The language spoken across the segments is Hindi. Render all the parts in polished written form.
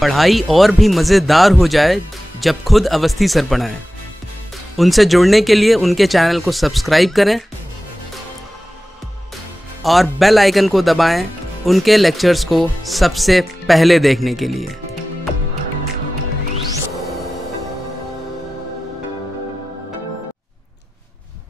पढ़ाई और भी मज़ेदार हो जाए जब खुद अवस्थी सर पढ़ाएं। उनसे जुड़ने के लिए उनके चैनल को सब्सक्राइब करें और बेल आइकन को दबाएं उनके लेक्चर्स को सबसे पहले देखने के लिए।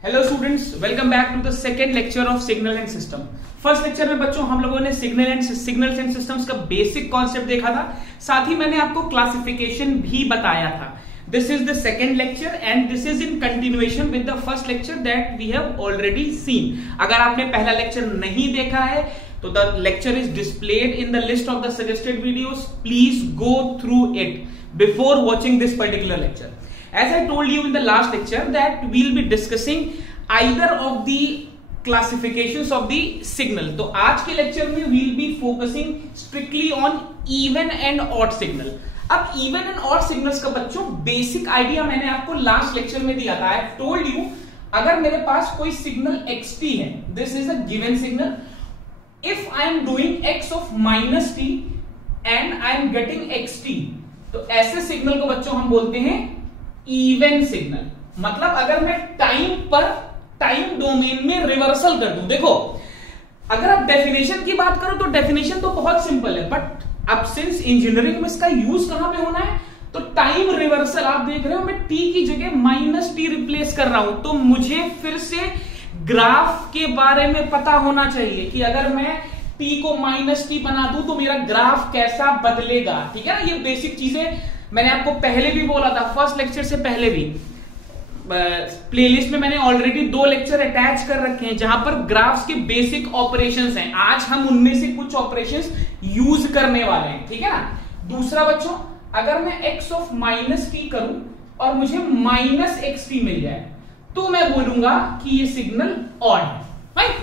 Hello students, welcome back to the second lecture of signal and system. First lecture में बच्चों हम लोगों ने सिग्नल्स एंड सिस्टम्स का बेसिक कॉन्सेप्ट देखा था, साथ ही मैंने आपको क्लासिफिकेशन भी बताया था। This is the second lecture and this is in continuation with the first lecture that we have already seen. अगर आपने पहला लेक्चर नहीं देखा है तो the lecture is displayed in the list of the suggested videos. Please go through it before watching this particular lecture. As I told you in the last lecture that we'll be discussing either of the classifications of the signal. तो आज के लेक्चर में we'll be focusing strictly on even and odd signal. अब even and odd signals का बच्चों बेसिक आइडिया मैंने आपको लास्ट लेक्चर में दिया था। I told you अगर मेरे पास कोई सिग्नल xt है, this is a given signal. If I am doing x of minus t and I am getting xt, तो ऐसे सिग्नल को बच्चों हम बोलते हैं इवन सिग्नल। मतलब अगर मैं टाइम डोमेन में रिवर्सल कर दूं, देखो अगर आप डेफिनेशन की बात करो तो डेफिनेशन तो बहुत सिंपल है, बट अब सिंस इंजीनियरिंग में इसका यूज कहां पे होना है, तो टाइम रिवर्सल आप देख रहे हो मैं t की जगह माइनस टी रिप्लेस कर रहा हूं, तो मुझे फिर से ग्राफ के बारे में पता होना चाहिए कि अगर मैं t को माइनस टी बना दूं तो मेरा ग्राफ कैसा बदलेगा। ठीक है ना, ये बेसिक चीजें मैंने आपको पहले भी बोला था, फर्स्ट लेक्चर से पहले भी। प्लेलिस्ट में मैंने ऑलरेडी 2 लेक्चर अटैच कर रखे हैं जहां पर ग्राफ्स के बेसिक ऑपरेशंस हैं। आज हम उनमें से कुछ ऑपरेशंस यूज करने वाले हैं। ठीक है ना। दूसरा बच्चों, अगर मैं x ऑफ माइनस टी करूं और मुझे माइनस एक्स टी मिल जाए तो मैं बोलूंगा कि ये सिग्नल ऑड है, राइट।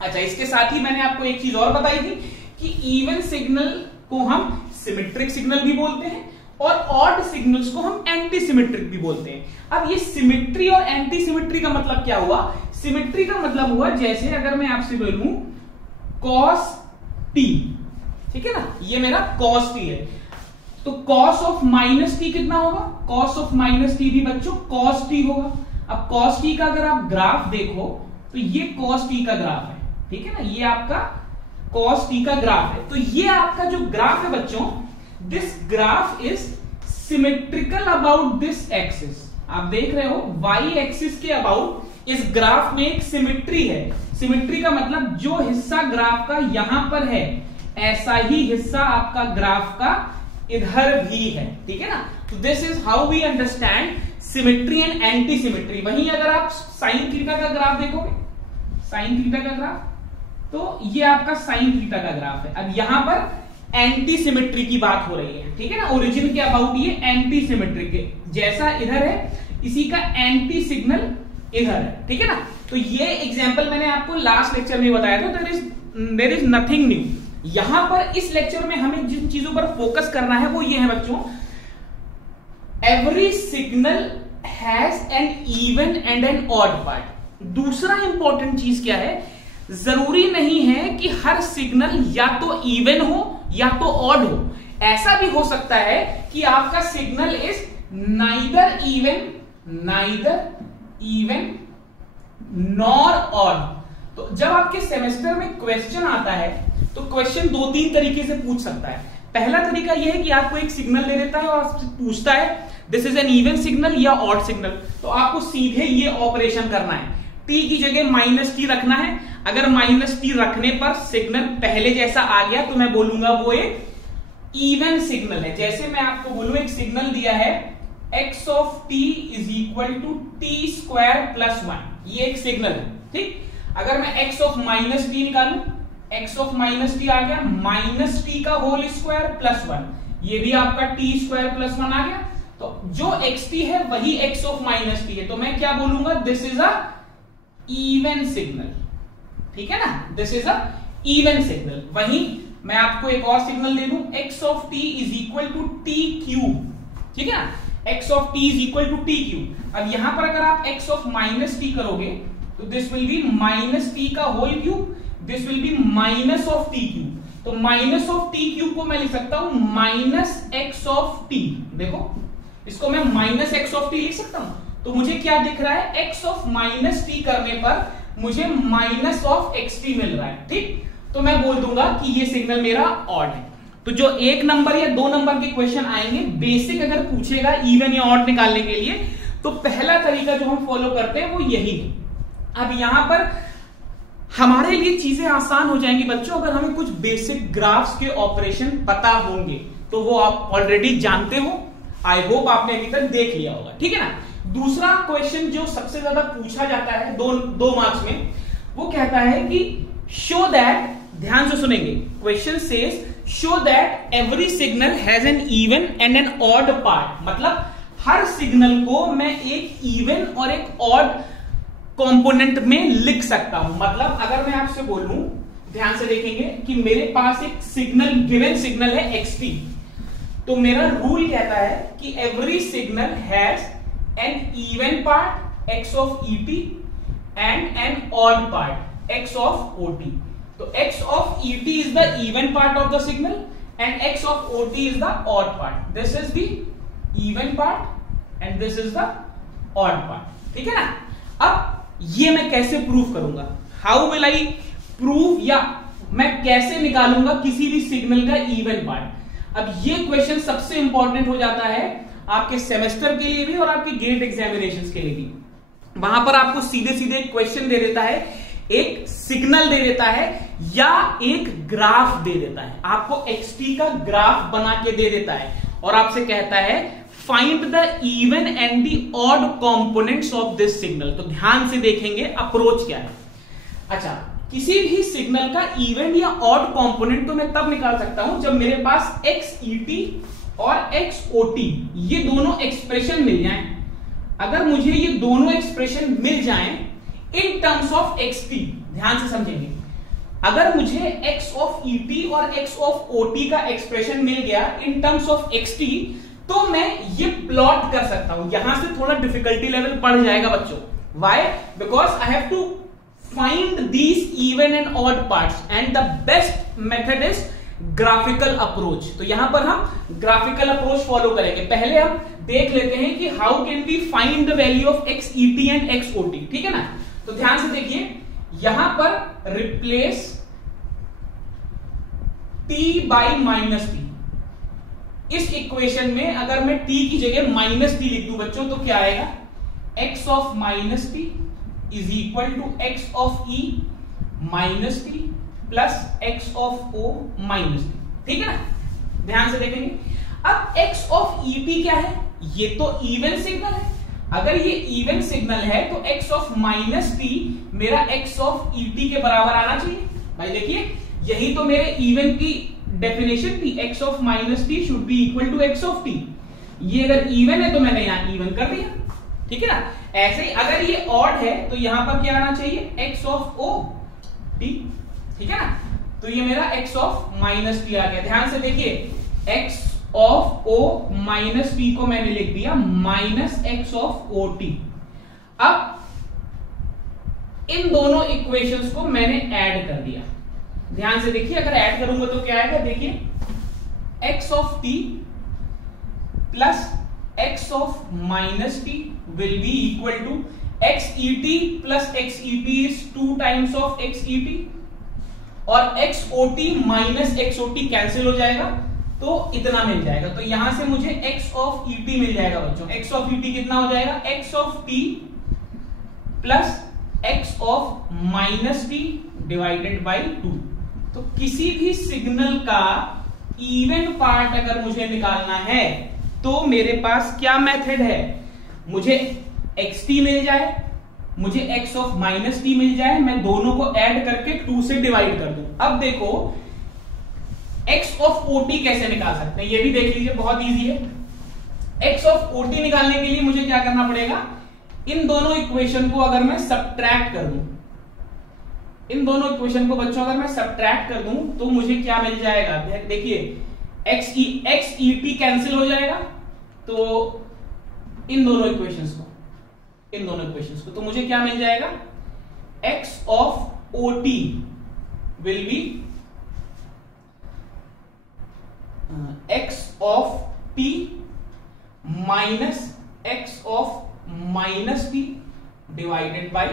अच्छा, इसके साथ ही मैंने आपको एक चीज और बताई थी कि इवन सिग्नल को हम सिमेट्रिक सिग्नल भी बोलते हैं और ऑड सिग्नल्स को हम एंटी सिमेट्रिक भी बोलते हैं। अब ये सिमेट्री और एंटी सिमेट्री का मतलब क्या हुआ? सिमेट्री का मतलब हुआ जैसे अगर मैं आपसे बोलूं cos t, ठीक है ना, ये मेरा cos t है, तो cos ऑफ माइनस टी कितना होगा? cos ऑफ माइनस टी भी बच्चों cos t होगा। अब cos t का अगर आप ग्राफ देखो तो ये cos t का ग्राफ है, ठीक है ना, ये आपका cos t का ग्राफ है। तो ये आपका जो ग्राफ है बच्चों, this graph is symmetrical about this axis. आप देख रहे हो y एक्सिस के अबाउट इस ग्राफ में एक सिमेट्री है। सिमेट्री का मतलब जो हिस्सा ग्राफ का यहां पर है ऐसा ही हिस्सा आपका ग्राफ का इधर भी है। ठीक है ना। तो this is how we understand symmetry and anti symmetry. वहीं अगर आप साइन थीटा का ग्राफ देखोगे, साइन थीटा का ग्राफ, तो ये आपका साइन थीटा का ग्राफ है। अब यहां पर एंटी सिमेट्री की बात हो रही है, ठीक है ना, ओरिजिन के अबाउट ये एंटी सिमेट्री के जैसा इधर है, इसी का एंटी सिग्नल इधर है। ठीक है ना। तो ये एग्जांपल मैंने आपको लास्ट लेक्चर में बताया था। There is nothing new. यहां पर इस लेक्चर में हमें जिन चीजों पर फोकस करना है वो ये है बच्चों, every signal has an even and an odd part. दूसरा इंपॉर्टेंट चीज क्या है, जरूरी नहीं है कि हर सिग्नल या तो इवन हो या तो ऑड हो। ऐसा भी हो सकता है कि आपका signal is neither even nor odd. तो जब आपके सेमेस्टर में क्वेश्चन आता है तो क्वेश्चन 2-3 तरीके से पूछ सकता है। पहला तरीका यह है कि आपको एक सिग्नल दे देता है और आपसे पूछता है this is an even signal या ऑड सिग्नल, तो आपको सीधे ये ऑपरेशन करना है, t की जगह माइनस टी रखना है। अगर माइनस टी रखने पर सिग्नल पहले जैसा आ गया तो मैं बोलूंगा वो एक इवन सिग्नल है। जैसे मैं आपको बोलूं एक सिग्नल दिया है x of t is equal to t square plus 1, ये एक सिग्नल है, ठीक। अगर मैं x ऑफ माइनस टी निकालूं, x ऑफ माइनस टी आ गया माइनस टी का होल स्क्वायर प्लस 1, ये भी आपका t स्क्वायर प्लस 1 आ गया। तो जो xt है वही x ऑफ माइनस टी है, तो मैं क्या बोलूंगा, this is a even signal. ठीक है ना, this is a even signal. वहीं मैं आपको एक और सिग्नल दे दूं, x of t is equal to t cube. ठीक है ना, x of t is equal to t cube. अब यहां पर अगर आप x ऑफ माइनस टी करोगे तो this will be minus t का whole cube, this will be minus of t cube. तो माइनस ऑफ टी क्यूब को मैं लिख सकता हूं माइनस एक्स ऑफ टी। देखो इसको मैं माइनस एक्स ऑफ टी लिख सकता हूं। तो मुझे क्या दिख रहा है, एक्स ऑफ माइनस टी करने पर मुझे माइनस ऑफ एक्स टी मिल रहा है। ठीक, तो मैं बोल दूंगा कि ये सिग्नल मेरा ऑड है। तो जो 1 नंबर या 2 नंबर के क्वेश्चन आएंगे बेसिक अगर पूछेगा इवन या ऑड निकालने के लिए, तो पहला तरीका जो हम फॉलो करते हैं वो यही है। अब यहां पर हमारे लिए चीजें आसान हो जाएंगी बच्चों अगर हमें कुछ बेसिक ग्राफ्स के ऑपरेशन पता होंगे, तो वो आप ऑलरेडी जानते हो। आई होप आपने अभी तक देख लिया होगा, ठीक है ना। दूसरा क्वेश्चन जो सबसे ज्यादा पूछा जाता है दो मार्क्स में, वो कहता है कि शो दैट, ध्यान से सुनेंगे, question says show that every signal has an even and an odd part. मतलब हर सिग्नल को मैं एक इवन और एक ऑड कंपोनेंट में लिख सकता हूं। मतलब अगर मैं आपसे बोलूं, ध्यान से देखेंगे कि मेरे पास एक सिग्नल, गिवन सिग्नल है xt, तो मेरा रूल कहता है कि every signal has an even part x of et and an odd part x of ot। तो x of et is the even part of the signal and x of ot is the odd part. This is the even part and this is the odd part. ठीक है ना। अब ये मैं कैसे प्रूव करूंगा, हाउ विल आई प्रूव, या मैं कैसे निकालूंगा किसी भी सिग्नल का इवन पार्ट। अब ये क्वेश्चन सबसे इंपॉर्टेंट हो जाता है आपके सेमेस्टर के लिए भी और आपके गेट एग्जामिनेशंस के लिए भी। वहां पर आपको सीधे सीधे क्वेश्चन दे देता है, एक सिग्नल दे देता है या एक ग्राफ दे देता है। आपको xt का ग्राफ बना के दे देता है और आपसे कहता है find the even and the odd components of this signal. तो ध्यान से देखेंगे अप्रोच क्या है। अच्छा, किसी भी सिग्नल का इवन या ऑड कंपोनेंट तो मैं तब निकाल सकता हूं जब मेरे पास xet और xot ये दोनों एक्सप्रेशन मिल जाएं। अगर मुझे ये दोनों एक्सप्रेशन मिल जाएं इन टर्म्स ऑफ xt, ध्यान से समझेंगे, अगर मुझे x ऑफ et और x ऑफ ot का एक्सप्रेशन मिल गया इन टर्म्स ऑफ xt, तो मैं ये प्लॉट कर सकता हूं। यहां से थोड़ा डिफिकल्टी लेवल बढ़ जाएगा बच्चों। Why? Because I have to find these even and odd parts and the best method is graphical approach. तो यहां पर हम ग्राफिकल अप्रोच फॉलो करेंगे। पहले हम देख लेते हैं कि how can we find the value of xet and xot। ठीक है ना। तो ध्यान से देखिए, यहां पर replace t by minus T. इस इक्वेशन में अगर मैं t की जगह माइनस टी लिख दूं बच्चों, तो क्या आएगा, x of minus t is equal to x of e minus t plus x of o minus t. ठीक है ना। ध्यान से देखेंगे, अब x ऑफ et क्या है, ये तो इवन सिग्नल है। अगर ये इवन सिग्नल है तो x ऑफ माइनस टी मेरा x ऑफ et के बराबर आना चाहिए। भाई देखिए, यही तो मेरे इवन की डेफिनेशन थी, x of minus t should be equal to x of t। ये अगर इवन है तो मैंने यहां इवन कर दिया। ठीक है ना। ऐसे ही अगर ये ऑड है तो यहां पर क्या आना चाहिए, x ऑफ o t। ठीक है ना। तो ये मेरा x ऑफ माइनस टी आ गया। ध्यान से देखिए, x of o minus T को मैंने लिख दिया minus x of o t। अब इन दोनों इक्वेशंस को मैंने ऐड कर दिया। ध्यान से देखिए, अगर ऐड करूंगा तो क्या आएगा, देखिए x of t plus x of minus t will be equal to xet plus xet is 2 times of xet और xot माइनस xot कैंसिल हो जाएगा तो इतना मिल जाएगा। तो यहां से मुझे x ऑफ et मिल जाएगा बच्चों। x ऑफ et कितना हो जाएगा, x of t plus x of minus t divided by 2। तो किसी भी सिग्नल का इवन पार्ट अगर मुझे निकालना है तो मेरे पास क्या मेथड है, मुझे xt मिल जाए, मुझे x ऑफ माइनस टी मिल जाए, मैं दोनों को ऐड करके 2 से डिवाइड कर दूं। अब देखो x ऑफ ot कैसे निकाल सकते हैं, ये भी देख लीजिए, बहुत इजी है। x ऑफ ot निकालने के लिए मुझे क्या करना पड़ेगा, इन दोनों इक्वेशन को अगर मैं सब्ट्रैक्ट कर दूं, इन दोनों इक्वेशन को बच्चों अगर मैं सब्ट्रैक्ट कर दूं तो मुझे क्या मिल जाएगा, देखिए xet कैंसिल हो जाएगा तो इन दोनों इक्वेशंस को, तो मुझे क्या मिल जाएगा, x of ot will be minus x of minus t divided by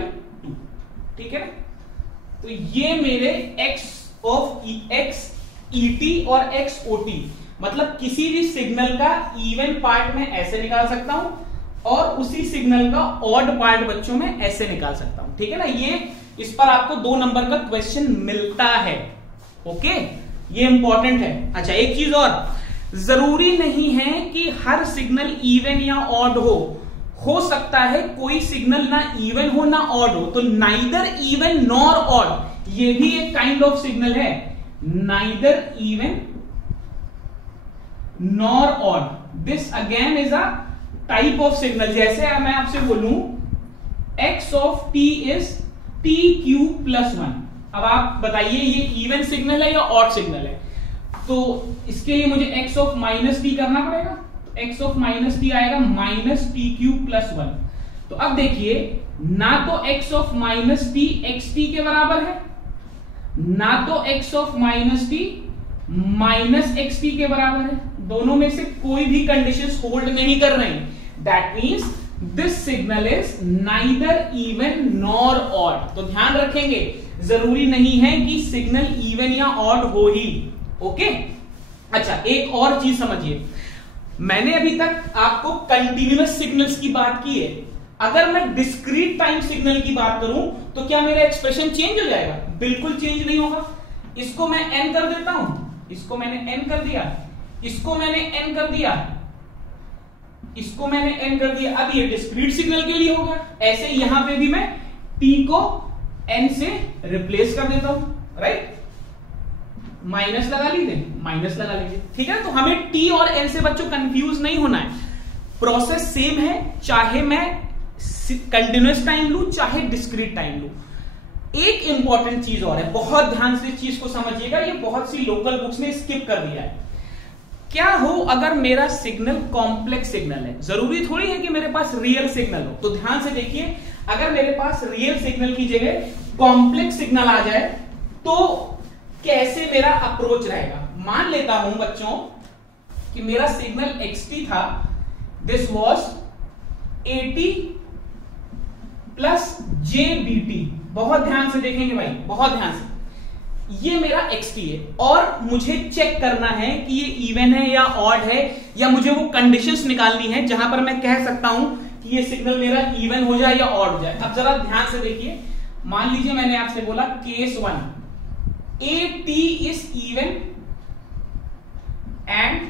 2, ठीक है ना। तो ये मेरे x ऑफ एक्स ईटी और एक्स ओटी, मतलब किसी भी सिग्नल का इवन पार्ट में ऐसे निकाल सकता हूं और उसी सिग्नल का ऑड पार्ट बच्चों में ऐसे निकाल सकता हूं, ठीक है ना। ये इस पर आपको 2 नंबर का क्वेश्चन मिलता है, ओके, ये इंपॉर्टेंट है। अच्छा, एक चीज और, जरूरी नहीं है कि हर सिग्नल इवन या ऑड हो सकता है कोई सिग्नल ना इवन हो ना ऑड हो, तो नाइदर इवन नॉर ऑड, ये भी एक काइंड ऑफ सिग्नल है, neither even nor odd, this again is a type of signal. जैसे मैं आपसे बोलूं x of t is t cube plus 1, अब आप बताइए ये इवन सिग्नल है या ऑड सिग्नल है। तो इसके लिए मुझे x ऑफ माइनस टी करना पड़ेगा, x ऑफ माइनस टी आएगा माइनस टी क्यूब प्लस 1। तो अब देखिए, ना तो x of minus T x T के बराबर है, ना तो x of minus t minus x T के बराबर है, दोनों में से कोई भी कंडीशंस होल्ड नहीं कर रहे हैं। That means this signal is neither even nor odd. तो ध्यान रखेंगे, जरूरी नहीं है कि सिग्नल इवन या ऑड हो ही, ओके। अच्छा, एक और चीज समझिए, मैंने अभी तक आपको कंटिन्यूअस सिग्नल्स की बात की है, अगर मैं डिस्क्रीट टाइम सिग्नल की बात करूं तो क्या मेरा एक्सप्रेशन चेंज हो जाएगा? बिल्कुल चेंज नहीं होगा। इसको मैं n कर देता हूं, इसको मैंने n कर दिया, इसको मैंने n कर दिया, इसको मैंने n कर दिया, अब ये डिस्क्रीट सिग्नल के लिए हो गया। ऐसे यहां पे भी मैं t को n से रिप्लेस कर देता हूं, राइट, माइनस लगा लीजिए, माइनस लगा लीजिए, ठीक है। तो हमें t और n से बच्चों कंफ्यूज नहीं होना है, प्रोसेस सेम है, चाहे मैं कंटिन्यूअस टाइम लू चाहे डिस्क्रीट टाइम लू। एक इंपॉर्टेंट चीज और है, बहुत ध्यान से इस चीज को समझिएगा, ये बहुत सी लोकल बुक्स में स्किप कर दिया है। क्या हो अगर मेरा सिग्नल कॉम्प्लेक्स सिग्नल है? जरूरी थोड़ी है कि मेरे पास रियल सिग्नल हो। तो ध्यान से देखिए, अगर मेरे पास रियल सिग्नल की जगह कॉम्प्लेक्स सिग्नल आ जाए तो कैसे मेरा अप्रोच रहेगा। मान लेता हूं बच्चों कि मेरा सिग्नल xt था, दिस वॉज 80 प्लस jbt, बहुत ध्यान से देखेंगे भाई, बहुत ध्यान से, ये मेरा xt है और मुझे चेक करना है कि ये इवन है या ऑड है, या मुझे वो कंडीशंस निकालनी है जहां पर मैं कह सकता हूं कि ये सिग्नल मेरा इवन हो जाए या ऑड हो जाए। अब जरा ध्यान से देखिए, मान लीजिए मैंने आपसे बोला case 1, at is even and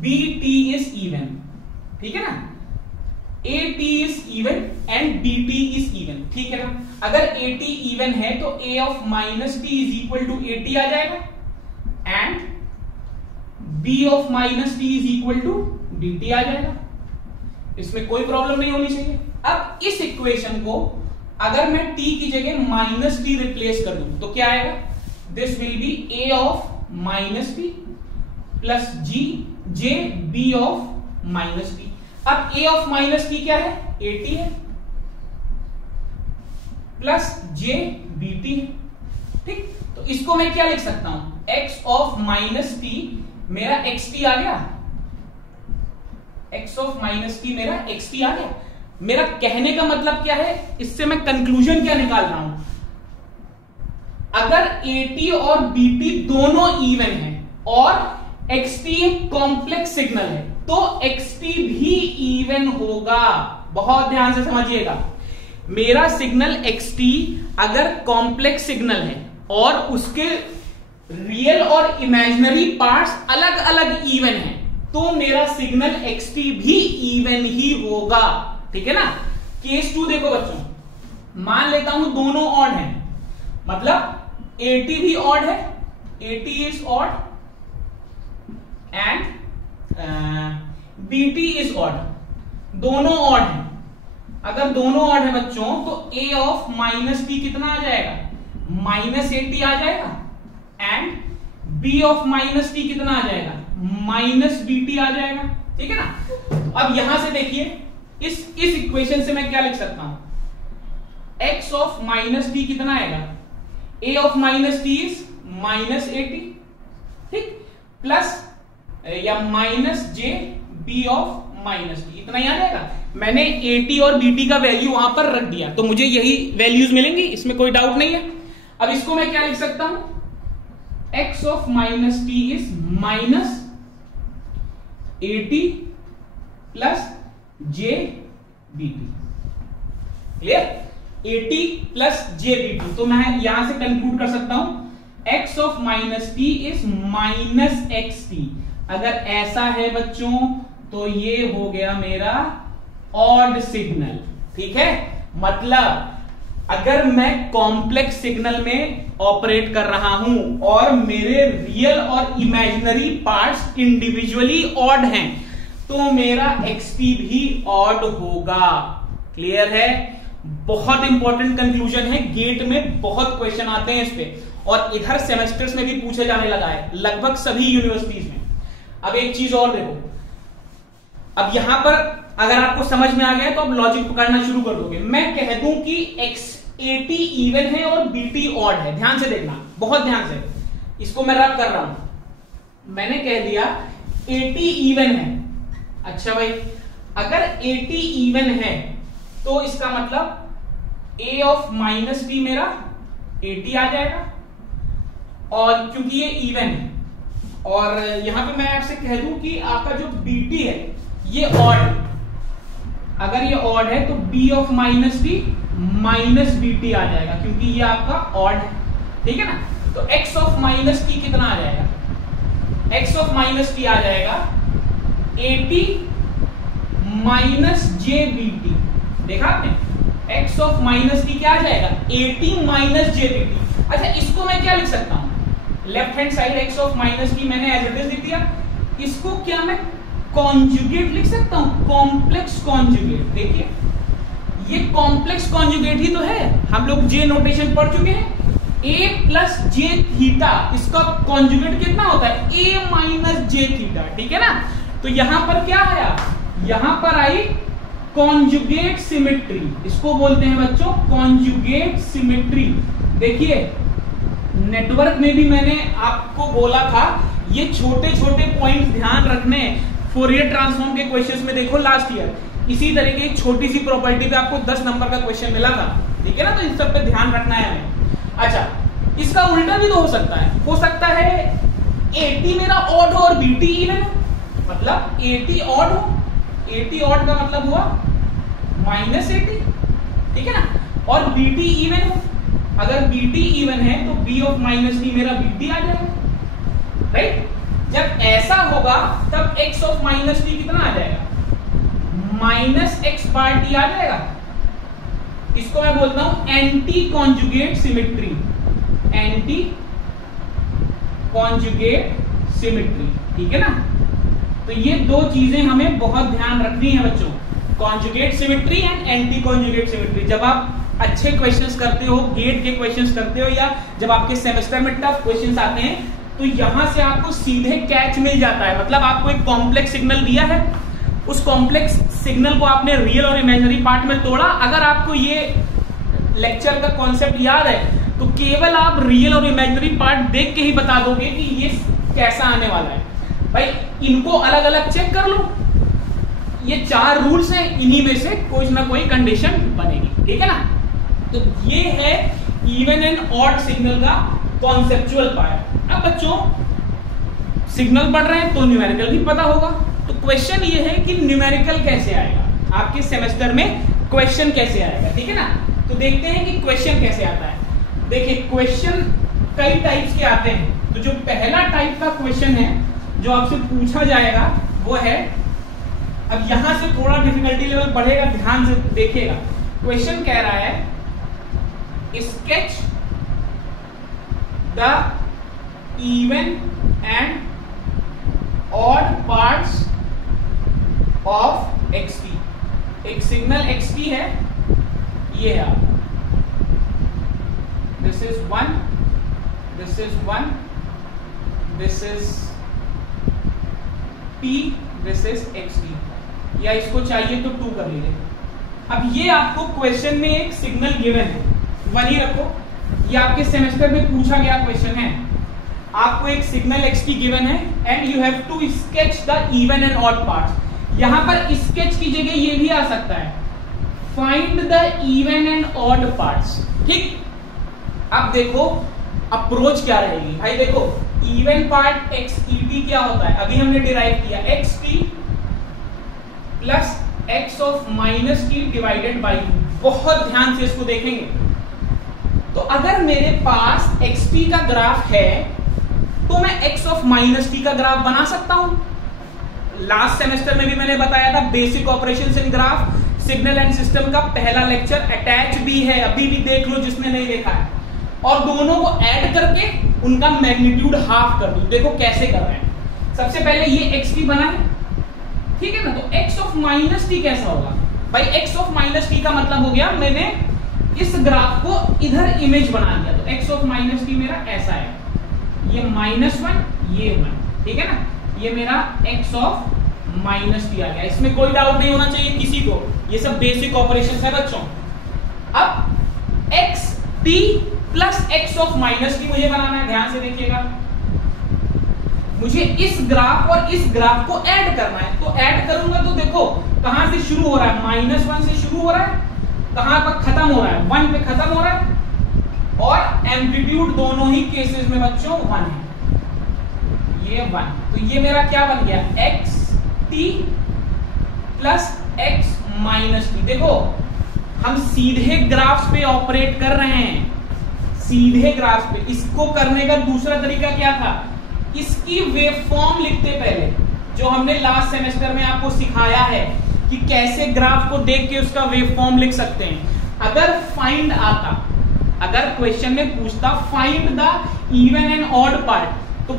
bt is even, ठीक है ना, at is even and bt is even, ठीक है ना। अगर at इवन है तो a of minus t is equal to at आ जाएगा and b of minus t is equal to dt आ जाएगा, इसमें कोई प्रॉब्लम नहीं होनी चाहिए। अब इस इक्वेशन को अगर मैं t की जगह माइनस टी रिप्लेस कर दूं तो क्या आएगा? This will B a of minus t plus J b of minus T. अब a ऑफ माइनस टी क्या है? at है प्लस जे bt, ठीक। तो इसको मैं क्या लिख सकता हूं? x ऑफ माइनस टी मेरा xt आ गया, x ऑफ माइनस टी मेरा xt आ गया। मेरा कहने का मतलब क्या है, इससे मैं कंक्लूजन क्या निकाल रहा हूं? अगर at और bt दोनों इवन है और xt कॉम्प्लेक्स सिग्नल है तो xt भी इवन होगा। बहुत ध्यान से समझिएगा, मेरा सिग्नल xt अगर कॉम्प्लेक्स सिग्नल है और उसके रियल और इमेजिनरी पार्ट्स अलग अलग इवन है तो मेरा सिग्नल xt भी इवन ही होगा, ठीक है ना। केस 2 देखो बच्चों, मान लेता हूं दोनों ऑड हैं, मतलब at भी ऑड है, at is odd and bt is odd, दोनों ऑड है। अगर दोनों ऑड है बच्चों तो a ऑफ माइनस टी कितना आ जाएगा? माइनस एटी आ जाएगा and b of minus T कितना आ जाएगा? माइनस bt आ जाएगा, ठीक है ना। अब यहां से देखिए, इस इक्वेशन से मैं क्या लिख सकता हूं? x ऑफ माइनस टी कितना आएगा? a of minus t is minus eighty, ठीक, प्लस या minus J b of minus T, इतना ही आ जाएगा। मैंने एटी और बीटी का वैल्यू वहां पर रख दिया तो मुझे यही वैल्यूज मिलेंगी, इसमें कोई डाउट नहीं है। अब इसको मैं क्या लिख सकता हूं, x of minus t is minus eighty plus J BT. Clear, eighty plus J BT, तो मैं यहां से कंक्लूड कर सकता हूं x of minus t is minus x T. अगर ऐसा है बच्चों तो ये हो गया मेरा ऑड सिग्नल। ठीक है, मतलब अगर मैं कॉम्प्लेक्स सिग्नल में ऑपरेट कर रहा हूं और मेरे रियल और इमेजिनरी पार्ट्स इंडिविजुअली ऑड हैं तो मेरा एक्सटी भी ऑड होगा। क्लियर है, बहुत इंपॉर्टेंट कंक्लूजन है, गेट में बहुत क्वेश्चन आते हैं इस पे और इधर सेमेस्टर्स में भी पूछे जाने लगा है लगभग सभी यूनिवर्सिटीज में। अब एक चीज और देखो, अब यहां पर अगर आपको समझ में आ गया तो अब लॉजिक पकड़ना शुरू कर दोगे। मैं कह दूं कि एटी इवन है और बीटी ऑड है, ध्यान से देखना, बहुत ध्यान से, इसको मैं रब कर रहा हूं। मैंने कह दिया एटी इवन है। अच्छा भाई, अगर एटी इवन है तो इसका मतलब ए ऑफ माइनस टी मेरा एटी आ जाएगा, और क्योंकि ये इवन है और यहां पे मैं आपसे कह दूं कि आपका जो बीटी है ये ऑड है। अगर ये ऑड है तो b of minus t minus b t आ जाएगा क्योंकि ये आपका ऑड है। ठीक है ना, तो एक्स ऑफ माइनस टी कितना आ जाएगा, एक्स ऑफ माइनस टी आ जाएगा एटी माइनस जे बीटी। देखा आपने, एक्स ऑफ माइनस टी क्या आ जाएगा, एटी माइनस जे बीटी। अच्छा, इसको मैं क्या लिख सकता हूं, left hand side x of minus T मैंने एज इट इज लिख दिया, इसको क्या मैं कॉन्जुगेट लिख सकता हूं, कॉम्प्लेक्स कॉन्जुगेट। देखिए ये कॉम्प्लेक्स कॉन्जुगेट ही तो है, हम लोग जे नोटेशन पढ़ चुके हैं, ए प्लस जे थीटा, इसका कॉन्जुगेट कितना होता है, ए माइनस जे थीटा। ठीक है ना, तो यहां पर क्या आया, यहां पर आई कॉन्जुगेट सिमेट्री, इसको बोलते हैं बच्चों कॉन्जुगेट सिमेट्री। देखिए नेटवर्क में भी मैंने आपको बोला था ये छोटे छोटे पॉइंट्स ध्यान रखने, फोरियर ट्रांसफॉर्म के क्वेश्चंस में देखो लास्ट ईयर इसी तरह की छोटी सी प्रॉपर्टी पे आपको 10 नंबर का क्वेश्चन मिला था। ठीक है ना, तो इन सब पे ध्यान रखना है हमें। अच्छा, इसका उल्टा भी तो हो सकता है एटी मेरा ऑड हो और बीटी इवन हो, मतलब एटी ऑड हो, एटी ऑड का मतलब हुआ माइनस एटी। ठीक है ना, और बीटी इवन हो, अगर बीटी इवन है तो बी ऑफ माइनस टी मेरा बीटी आ जाएगा। राइट, जब ऐसा होगा तब x ऑफ माइनस टी कितना आ जाएगा, माइनस एक्स बार टी आ जाएगा। इसको मैं बोलता हूं anti conjugate symmetry, anti conjugate symmetry. ठीक है ना, तो ये दो चीजें हमें बहुत ध्यान रखनी है बच्चों, conjugate symmetry and anti conjugate symmetry. जब आप अच्छे क्वेश्चंस करते हो, गेट के क्वेश्चंस करते हो, या जब आपके सेमेस्टर में टफ क्वेश्चंस आते हैं तो यहां से आपको सीधे कैच मिल जाता है। मतलब आपको एक कॉम्प्लेक्स सिग्नल दिया है, उस कॉम्प्लेक्स सिग्नल को आपने रियल और इमेजिनरी पार्ट में तोड़ा। अगर आपको ये लेक्चर का कॉन्सेप्ट याद है तो केवल आप रियल और इमेजिनरी पार्ट देख के ही बता दोगे कि ये कैसा आने वाला है। भाई इनको अलग अलग चेक कर लो, ये 4 रूल्स हैं, इन्हीं में से कोई ना कोई कंडीशन बनेगी। ठीक है ना, तो ये है इवन एंड ऑड सिग्नल का कॉन्सेप्चुअल पार्ट। अब बच्चों सिग्नल पढ़ रहे हैं तो न्यूमेरिकल भी पता होगा, तो क्वेश्चन ये है कि न्यूमेरिकल कैसे आएगा आपके सेमेस्टर में, क्वेश्चन कैसे आएगा। ठीक है ना, तो देखते हैं कि क्वेश्चन कैसे आता है। देखिए क्वेश्चन कई टाइप्स के आते हैं, तो जो पहला टाइप का क्वेश्चन है जो आपसे पूछा जाएगा वो है, अब यहां से थोड़ा डिफिकल्टी लेवल बढ़ेगा, ध्यान से देखिएगा। क्वेश्चन कह रहा है sketch the even and odd parts of xt। एक सिग्नल xt है, ये है, this is 1, this is 1, this is p, this is xt, या इसको चाहिए तो 2 कर लीजिए। अब ये आपको क्वेश्चन में एक सिग्नल गिवन है, 1 ही रखो, ये आपके सेमेस्टर में पूछा गया क्वेश्चन है। आपको एक सिग्नल xt गिवन है and you have to sketch the even and odd parts. यहां पर स्केच की जगह ये भी आ सकता है, find the even and odd parts. ठीक, अब देखो अप्रोच क्या रहेगी भाई। देखो even part x E T क्या होता है, अभी हमने डिराइव किया, x T plus x of minus t divided by two. बहुत ध्यान से इसको देखेंगे। तो अगर मेरे पास एक्स टी का ग्राफ है तो मैं एक्स ऑफ माइनस टी का ग्राफ बना सकता हूं। लास्ट सेमेस्टर में भी मैंने बताया था basic operations in graph, signal and system का पहला लेक्चर अटैच भी है, अभी भी देख लो जिसने नहीं देखा है। और दोनों को ऐड करके उनका मैग्नीट्यूड हाफ कर दो। देखो कैसे कर रहे हैं। सबसे पहले ये एक्स टी बना है, ठीक है ना, तो एक्स ऑफ माइनस टी कैसा होगा भाई। एक्स ऑफ माइनस टी का मतलब हो गया मैंने इस ग्राफ को इधर इमेज बना दिया, तो एक्स ऑफ माइनस टी मेरा ऐसा है, ये -1 ये 1, ठीक है ना, ये मेरा एक्स ऑफ माइनस टी आ गया। इसमें कोई डाउट नहीं होना चाहिए किसी को, ये सब बेसिक ऑपरेशंस है बच्चों। अब x T plus x of minus T मुझे बनाना है, ध्यान से देखिएगा। मुझे इस ग्राफ और इस ग्राफ को ऐड करना है, तो ऐड करूंगा तो देखो कहां से शुरू हो रहा है, -1 से शुरू हो रहा है, कहां पर खत्म हो रहा है, 1 पे खत्म हो रहा है, और एम्पलीट्यूड दोनों ही केसेस में बच्चों 1 है, ये 1। तो ये मेरा क्या बन गया, x T plus x minus T. देखो हम सीधे ग्राफ्स पे ऑपरेट कर रहे हैं, सीधे ग्राफ पे। इसको करने का दूसरा तरीका क्या था, इसकी वेवफॉर्म लिखते पहले, जो हमने लास्ट सेमेस्टर में आपको सिखाया है कि कैसे ग्राफ को देख के उसका वेवफॉर्म लिख सकते हैं। अगर फाइंड आता, अगर क्वेश्चन में पूछता find the even and odd part, तो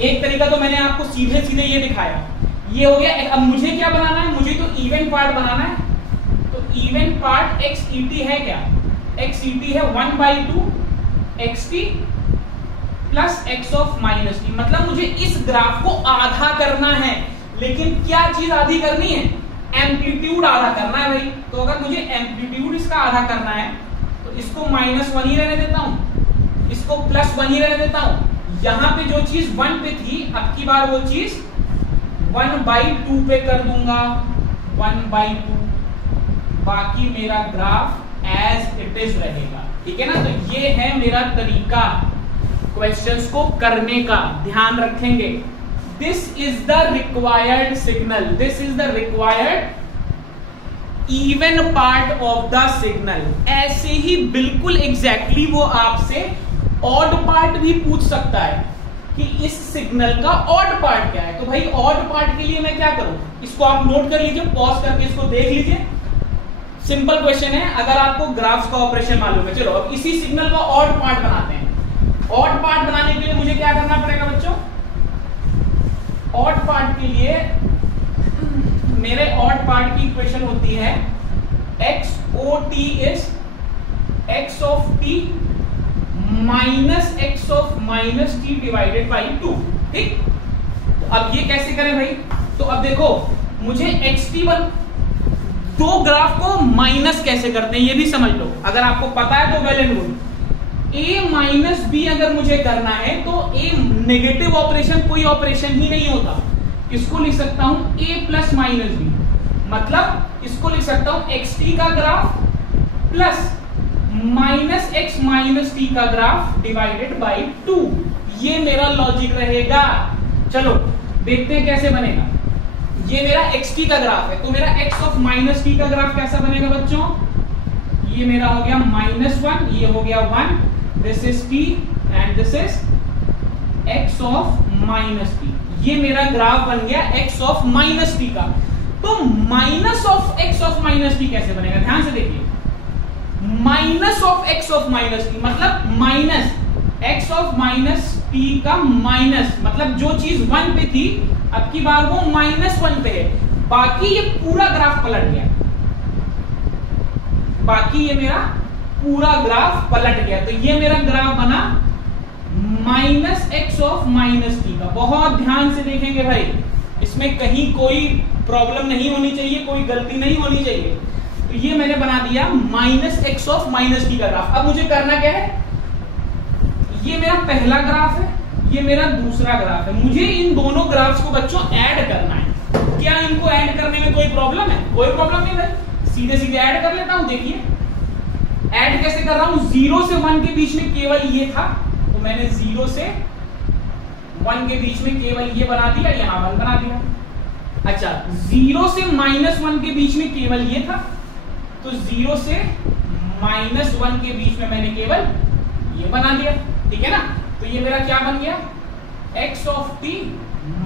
एक तरीका तो मैंने आपको सीधे सीधे ये दिखाया, ये हो गया। अब मुझे क्या बनाना है, मुझे तो इवन पार्ट बनाना है। तो even part x E T है क्या, एक्स ई टी है 1/2 x T plus x of minus t. मतलब मुझे इस ग्राफ को आधा करना है, लेकिन क्या चीज आधी करनी है, एम्पलीट्यूड आधा करना है भाई। तो अगर मुझे एम्पलीट्यूड इसका आधा करना है तो इसको -1 ही रहने देता हूं, इसको +1 ही रहने देता हूं। यहां पे जो चीज 1 पे थी, अब की बार वो चीज 1/2 पे कर दूंगा, 1/2। बाकी मेरा ग्राफ एज इट इज रहेगा, ठीक है ना। तो ये है मेरा तरीका क्वेश्चंस को करने का, ध्यान रखेंगे। This is the required signal, this is the required even part of the signal. ऐसे ही बिल्कुल एग्जैक्टली वो आपसे ऑड पार्ट भी पूछ सकता है कि इस सिग्नल का ऑड पार्ट क्या है। तो भाई ऑड पार्ट के लिए मैं क्या करूं, इसको आप नोट कर लीजिए, पॉज करके इसको देख लीजिए। सिंपल क्वेश्चन है, अगर आपको ग्राफ्स का ऑपरेशन मालूम है। चलो अब इसी सिग्नल का ऑड पार्ट बनाते हैं। ऑड पार्ट बनाने के लिए मुझे क्या करना पड़ेगा बच्चों, ऑड पार्ट के लिए मेरे ऑड पार्ट की इक्वेशन होती है x o t is x of t minus x of minus t divided by 2। ठीक, तो अब ये कैसे करें भाई। तो अब देखो मुझे एक्स टी दो ग्राफ को माइनस कैसे करते हैं ये भी समझ लो। अगर आपको पता है तो well and good. a minus b अगर मुझे करना है तो a नेगेटिव ऑपरेशन कोई ऑपरेशन ही नहीं होता। इसको लिख सकता हूं a प्लस माइनस बी, मतलब इसको लिख सकता हूं एक्स टी का graph plus minus x minus t का ग्राफ डिवाइडेड बाई 2। ये मेरा लॉजिक रहेगा। चलो देखते हैं कैसे बनेगा। ये मेरा एक्स टी का ग्राफ है, तो मेरा एक्स ऑफ माइनस टी का ग्राफ कैसा बनेगा बच्चों, ये मेरा हो गया -1, ये हो गया 1, this is t and this is x of minus T. ये मेरा ग्राफ बन गया x ऑफ माइनस टी का। तो minus of x of minus t कैसे बनेगा, ध्यान से देखिए। Minus of x of minus t मतलब minus x of minus t का माइनस, मतलब जो चीज 1 पे थी अब की बार वो -1 पे है। बाकी ये पूरा ग्राफ पलट गया, बाकी ये मेरा पूरा ग्राफ पलट गया। तो ये मेरा ग्राफ बना -x ऑफ माइनस टी का। बहुत ध्यान से देखेंगे भाई, इसमें कहीं कोई प्रॉब्लम नहीं होनी चाहिए, कोई गलती नहीं होनी चाहिए। तो ये मैंने बना दिया -x ऑफ माइनस टी का ग्राफ। अब मुझे करना क्या है, ये मेरा पहला ग्राफ है, ये मेरा दूसरा ग्राफ है। मुझे इन दोनों ग्राफ्स को बच्चों ऐड करना है। क्या इनको ऐड करने में कोई प्रॉब्लम है? कोई प्रॉब्लम नहीं भाई, सीधे सीधे ऐड कर लेता हूं। देखिए ऐड कैसे कर रहा हूं, 0 से 1 के बीच में केवल ये था, तो मैंने 0 से 1 के बीच में केवल ये बना दिया, यहां 1 बना दिया। अच्छा 0 से -1 के बीच में केवल ये था, तो 0 से -1 के बीच में मैंने केवल ये बना दिया, ठीक है ना। तो ये मेरा क्या बन गया, x of t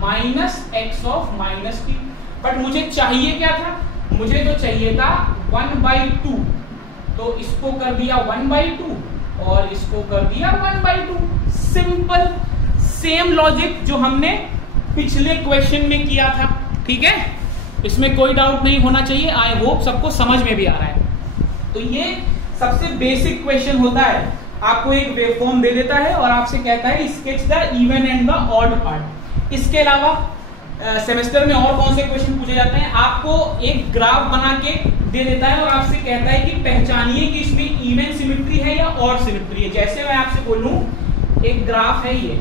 minus x of minus t। But मुझे चाहिए क्या था, मुझे तो चाहिए था 1/2, तो इसको कर दिया 1/2 और इसको कर दिया 1/2। सिंपल, सेम लॉजिक जो हमने पिछले क्वेश्चन में किया था, ठीक है। इसमें कोई डाउट नहीं होना चाहिए। आई होप सबको समझ में भी आ रहा है। तो ये सबसे बेसिक क्वेश्चन होता है, आपको एक वेवफॉर्म दे देता है और आपसे कहता है sketch the even and the odd part. इसके अलावा सेमेस्टर में और कौन से क्वेश्चन पूछे जाते हैं, आपको एक ग्राफ बना के दे देता है और आपसे कहता है कि पहचानिए कि इसमें इवन सिमेट्री है या ऑड सिमेट्री है। जैसे मैं आपसे बोलूं एक ग्राफ है, ये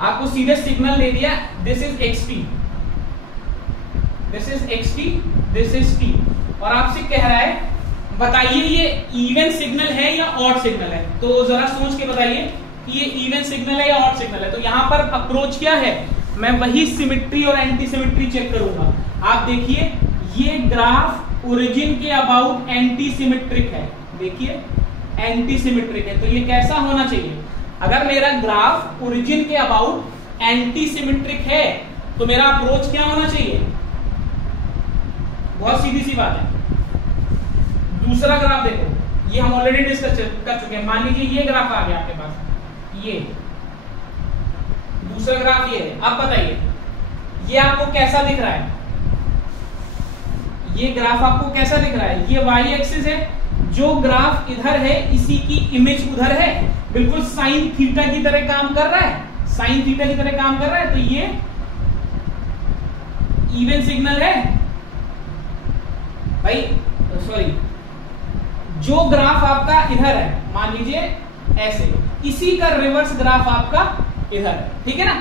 आपको सीधे सिग्नल दे दिया, this is xt, this is xt, this is t, और आपसे कह रहा है बताइए ये इवन सिग्नल है या ऑड सिग्नल है। तो जरा सोच के बताइए कि ये इवन सिग्नल है या ऑड सिग्नल है। तो यहां पर अप्रोच क्या है, मैं वही सिमेट्री और एंटी सिमेट्री चेक करूंगा। आप देखिए ये ग्राफ ओरिजिन के अबाउट एंटी सिमेट्रिक है, देखिए एंटी सिमेट्रिक है। तो ये कैसा होना चाहिए, अगर मेरा ग्राफ ओरिजिन के अबाउट एंटी सिमेट्रिक है तो मेरा अप्रोच क्या होना चाहिए, बहुत सीधी सी बात है। दूसरा ग्राफ देखो, ये हम ऑलरेडी डिस्कस कर चुके हैं। मान लीजिए ये ग्राफ आ गया आपके पास, ये दूसरा ग्राफ ये है। अब बताइए ये आपको कैसा दिख रहा है, ये ग्राफ आपको कैसा दिख रहा है, ये y एक्सिस है, जो ग्राफ इधर है इसी की इमेज उधर है, बिल्कुल साइन थीटा की तरह काम कर रहा है, साइन थीटा की तरह काम कर रहा है। तो ये इवन सिग्नल है भाई, सॉरी, जो ग्राफ आपका इधर है, मान लीजिए ऐसे, इसी का रिवर्स ग्राफ आपका इधर है, ठीक है ना।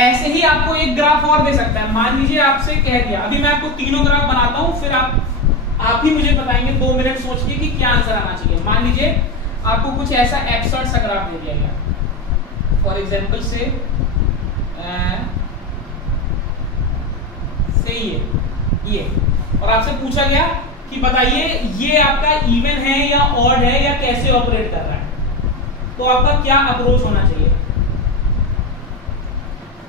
ऐसे ही आपको एक ग्राफ और दे सकता है। मान लीजिए आपसे कह दिया, अभी मैं आपको तीनों ग्राफ बनाता हूं, फिर आप ही मुझे बताएंगे 2 मिनट सोच के कि क्या आंसर आना चाहिए। मान लीजिए आपको कुछ ऐसा एब्सर्ड सा ग्राफ दे दिया गया, फॉर एग्जाम्पल से ये, और आपसे पूछा गया कि बताइए ये आपका इवन है या ऑड है या कैसे ऑपरेट कर रहा है, तो आपका क्या अप्रोच होना चाहिए।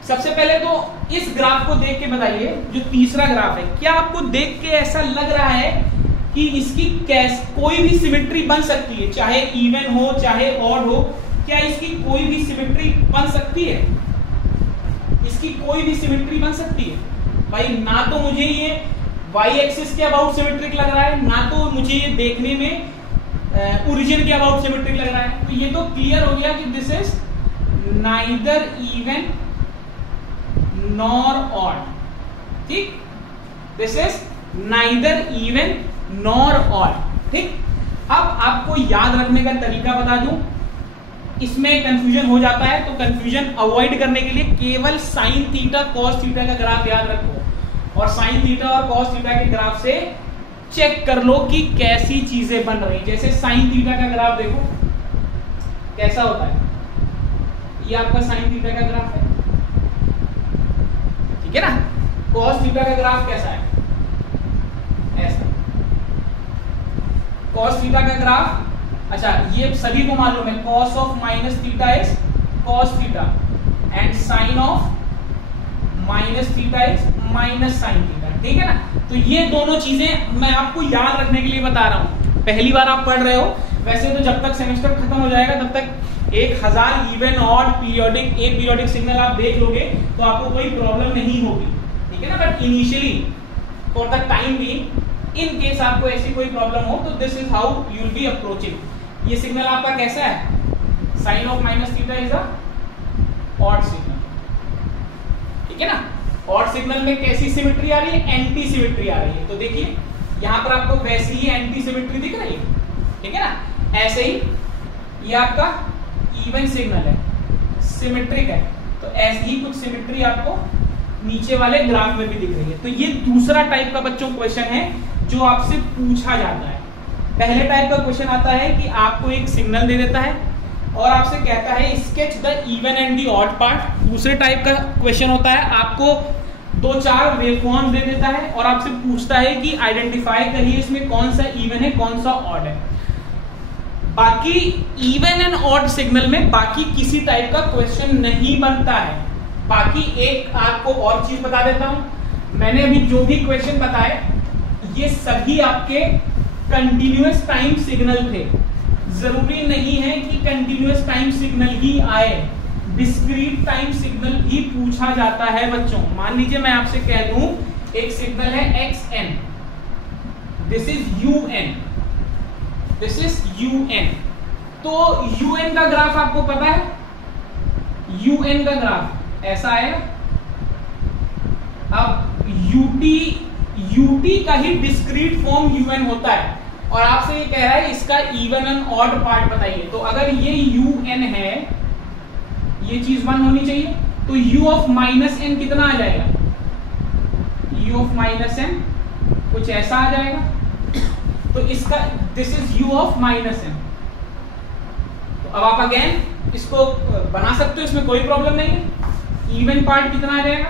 सबसे पहले तो इस ग्राफ को देख के बताइए, जो तीसरा ग्राफ है, क्या आपको देख के ऐसा लग रहा है कि इसकी कोई भी सिमेट्री बन सकती है, चाहे इवन हो चाहे ऑड हो, क्या इसकी कोई भी सिमेट्री बन सकती है, इसकी कोई भी सिमेट्री बन सकती है। भाई ना तो मुझे ये y एक्सिस के अबाउट सिमेट्रिक लग रहा है, ना तो मुझे ये देखने में ओरिजिन के अबाउट सिमेट्रिक लग रहा है। तो ये तो क्लियर हो गया कि this is neither even nor odd, ठीक, this is neither even nor odd, ठीक। अब आपको याद रखने का तरीका बता दूं, इसमें कंफ्यूजन हो जाता है, तो कंफ्यूजन अवॉइड करने के लिए केवल साइन थीटा कॉस थीटा का ग्राफ याद रखो, और साइन थीटा और कॉस थीटा के ग्राफ से चेक कर लो कि कैसी चीजें बन रही। जैसे साइन थीटा का ग्राफ देखो कैसा होता है, ये आपका साइन थीटा का ग्राफ है, ठीक है ना। कॉस थीटा का ग्राफ कैसा है, ऐसा। कॉस थीटा का ग्राफ, अच्छा ये सभी को मालूम है, cos of minus theta is cos theta and sine of minus theta is minus sine theta, ठीक है ना। तो ये दोनों चीजें मैं आपको याद रखने के लिए बता रहा हूं, पहली बार आप पढ़ रहे हो। वैसे तो जब तक सेमेस्टर खत्म हो जाएगा तब तक 1000 इवन ऑड पीरियोडिक, एक पीरियोडिक सिग्नल आप देख लोगे तो आपको कोई प्रॉब्लम नहीं होगी, ठीक है ना। But initially for the time being, in case आपको ऐसी कोई प्रॉब्लम हो, तो this is how you will be approaching. ये सिग्नल आपका कैसा है, sine of minus theta is a odd signal, ठीक है ना। ऑड सिग्नल में कैसी सिमेट्री आ रही है, एंटी सिमेट्री आ रही है। तो देखिए यहां पर आपको वैसी ही एंटी सिमेट्री दिख रही है, ठीक है ना। ऐसे ही ये आपका इवन सिग्नल है, सिमेट्रिक है, तो ऐसी ही कुछ सिमेट्री आपको नीचे वाले ग्राफ में भी दिख रही है। तो ये दूसरा टाइप का बच्चों क्वेश्चन है जो आपसे पूछा जाता है। पहले टाइप का क्वेश्चन आता है कि आपको एक सिग्नल दे देता है और आपसे कहता है sketch the even and the odd part. दूसरे टाइप का क्वेश्चन होता है आपको 2-4 वेवफॉर्म दे देता है और आपसे पूछता है कि आइडेंटिफाई करिए इसमें कौन सा इवन है कौन सा ऑड है। बाकी इवन एंड ऑड सिग्नल में बाकी किसी टाइप का क्वेश्चन नहीं बनता है। बाकी एक आपको और चीज बता देता हूं, मैंने अभी जो भी क्वेश्चन बताए ये सभी आपके कंटिन्यूअस टाइम सिग्नल थे। जरूरी नहीं है कि कंटिन्यूअस टाइम सिग्नल ही आए, डिस्क्रीट टाइम सिग्नल भी पूछा जाता है बच्चों। मान लीजिए मैं आपसे कह दूं एक सिग्नल है xn, this is un, this is un। तो un का ग्राफ आपको पता है, un का ग्राफ ऐसा आएगा। अब ut का ही डिस्क्रीट फॉर्म un होता है और आपसे ये कह रहा है इसका इवन एंड ऑड पार्ट बताइए। तो अगर ये un है, ये चीज 1 होनी चाहिए, तो u ऑफ माइनस n कितना आ जाएगा, u ऑफ माइनस n कुछ ऐसा आ जाएगा। तो इसका this is u of minus n। तो अब आप अगेन इसको बना सकते हो, इसमें कोई प्रॉब्लम नहीं है। इवन पार्ट कितना आ जाएगा,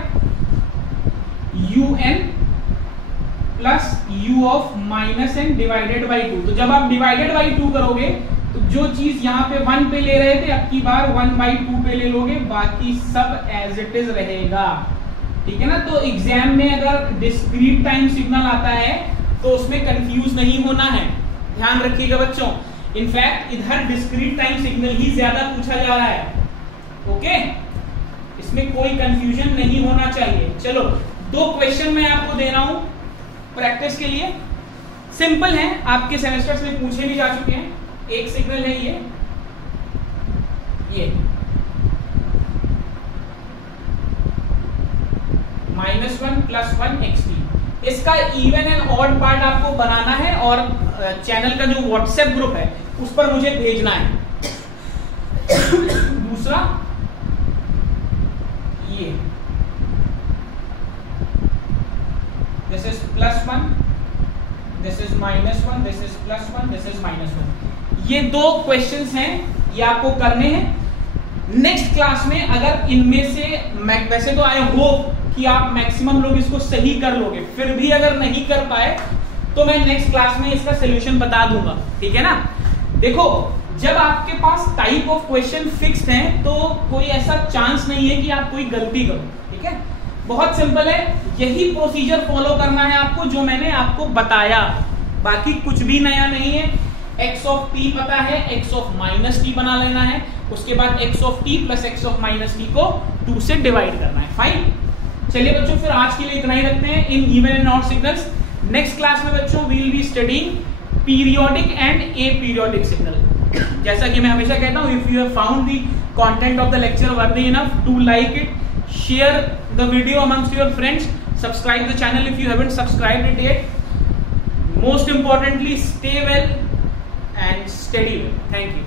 un plus u of minus n divided by 2। तो जब आप डिवाइडेड बाई 2 करोगे तो जो चीज यहाँ पे 1 पे ले रहे थे अब की बार 1/2 पे ले लोगे, बाकी सब एज इट इज रहेगा। ठीक है ना। तो एग्जाम में अगर डिस्क्रीट टाइम सिग्नल आता है तो उसमें कंफ्यूज नहीं होना है, ध्यान रखिएगा बच्चों। इनफैक्ट इधर डिस्क्रीट टाइम सिग्नल ही ज्यादा पूछा जा रहा है। ओके, इसमें कोई कंफ्यूजन नहीं होना चाहिए। चलो 2 क्वेश्चन मैं आपको दे रहा हूं प्रैक्टिस के लिए, सिंपल है, आपके सेमेस्टर्स में पूछे भी जा चुके हैं। एक सिग्नल है ये -1 + 1 xt। इसका इवन एंड ऑड पार्ट आपको बनाना है और चैनल का जो व्हाट्सएप ग्रुप है उस पर मुझे भेजना है। दूसरा ये this is +1, this is -1, this is +1, this is -1। ये 2 क्वेश्चंस हैं, ये आपको करने हैं। नेक्स्ट क्लास में अगर इनमें से वैसे तो आई होप कि आप मैक्सिमम लोग इसको सही कर लोगे, फिर भी अगर नहीं कर पाए तो मैं नेक्स्ट क्लास में इसका सोल्यूशन बता दूंगा। ठीक है ना। देखो जब आपके पास टाइप ऑफ क्वेश्चन फिक्स्ड हैं तो कोई ऐसा चांस नहीं है कि आप कोई गलती करो। ठीक है, बहुत सिंपल है, यही प्रोसीजर फॉलो करना है आपको जो मैंने आपको बताया, बाकी कुछ भी नया नहीं है। x ऑफ t पता है, x ऑफ माइनस t बना लेना है, उसके बाद x of t plus x of minus t को 2 से डिवाइड करना है। फाइन। चलिए बच्चों फिर आज के लिए इतना ही रखते हैं in even and odd signals. Next class में बच्चों we will be studying periodic and aperiodic signal. जैसा कि मैं हमेशा कहता हूं, if you have found the content of the lecture worthy enough to like it, share the video amongst your friends, subscribe the channel if you haven't subscribed it yet. Most importantly, stay well and steady well. Thank you.